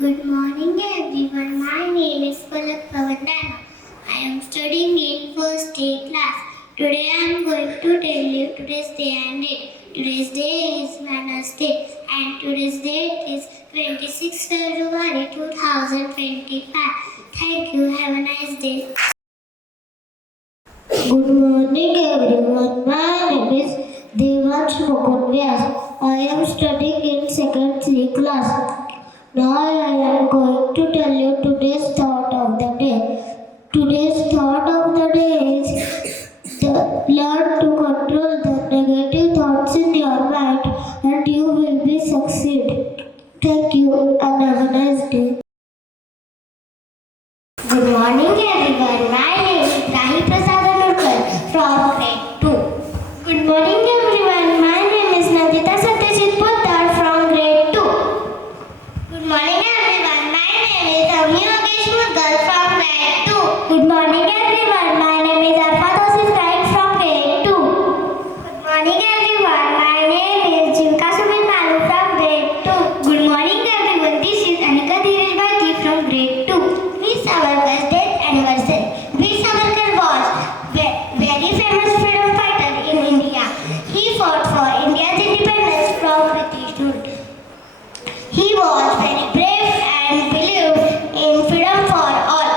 Good morning everyone. My name is Palak Pavandana. I am studying in first day class. Today I am going to tell you today's day and date. Today's day is Wednesday and today's date is 26 February 2025. Thank you. Have a nice day. Good morning everyone. My name is Devotional. I am studying in second C class. Now I am going to tell you today's thought of the day. Today's thought of the day is learn to control the negative thoughts in your mind and you will be succeed. Thank you and have a nice day. Good morning everyone. My name is Shraddha from grade 2. Good morning everyone. My name is Nandita Satyajit Poddar from grade 2. Good morning everyone. My name is Vinayak Damodar Savarkar from grade 2. Good morning everyone. My name is Shraddha from grade 2. Good morning everyone. My name is from grade 2. Good morning everyone. This is Anika Dheeraj from grade 2. Veer Savarkar's death anniversary. Veer Savarkar was very famous freedom fighter in India. He fought for India's independence from British rule. He was very brave and believed in freedom for all.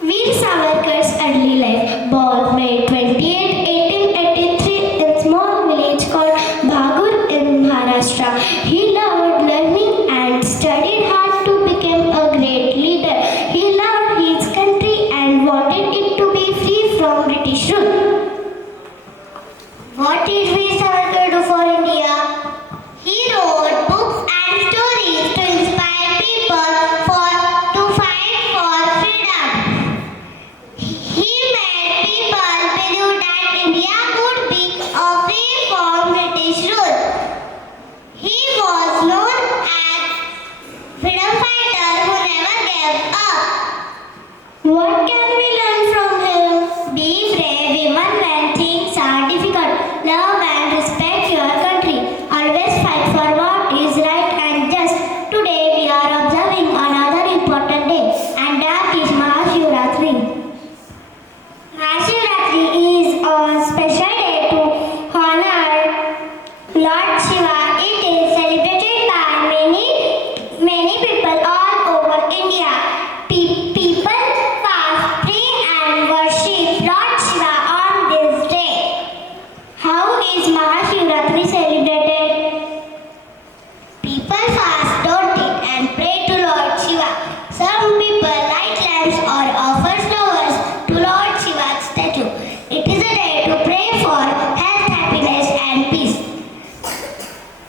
Veer Savarkar's early life. Born May 28, 1883 in small village called Bhagur in Maharashtra. He loved learning and studied hard to become a great leader. He loved his country and wanted it to be free from British rule. What did Veer Savarkar do for India? He wrote books and stories to inspire people to fight for freedom. He made people believe that India could be free from British rule. He was known as freedom fighter who never gave up. What can we learn from him? Be brave even when things are difficult. Love and respect your country. Always fight for what is right and just. Today we are observing another important day, and that is Mahashivratri. Mahashivratri is a special day to honor Lord Shiva. It is celebrated by many people all over India. People fast, pray and worship Lord Shiva on this day. How is Mahashivratri celebrated? People fast, don't it, and pray to Lord Shiva. Some people light lamps or offer flowers to Lord Shiva's statue. It is a day to pray for health, happiness and peace.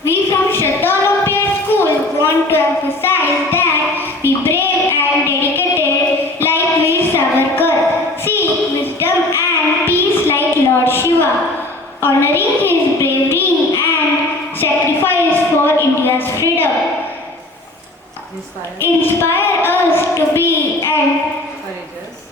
We from Shraddha Olympiad School want to emphasize that be brave and dedicated like Veer Savarkar. Seek wisdom and peace like Lord Shiva, honoring his bravery and sacrifice for India's freedom. Inspire us to be and courageous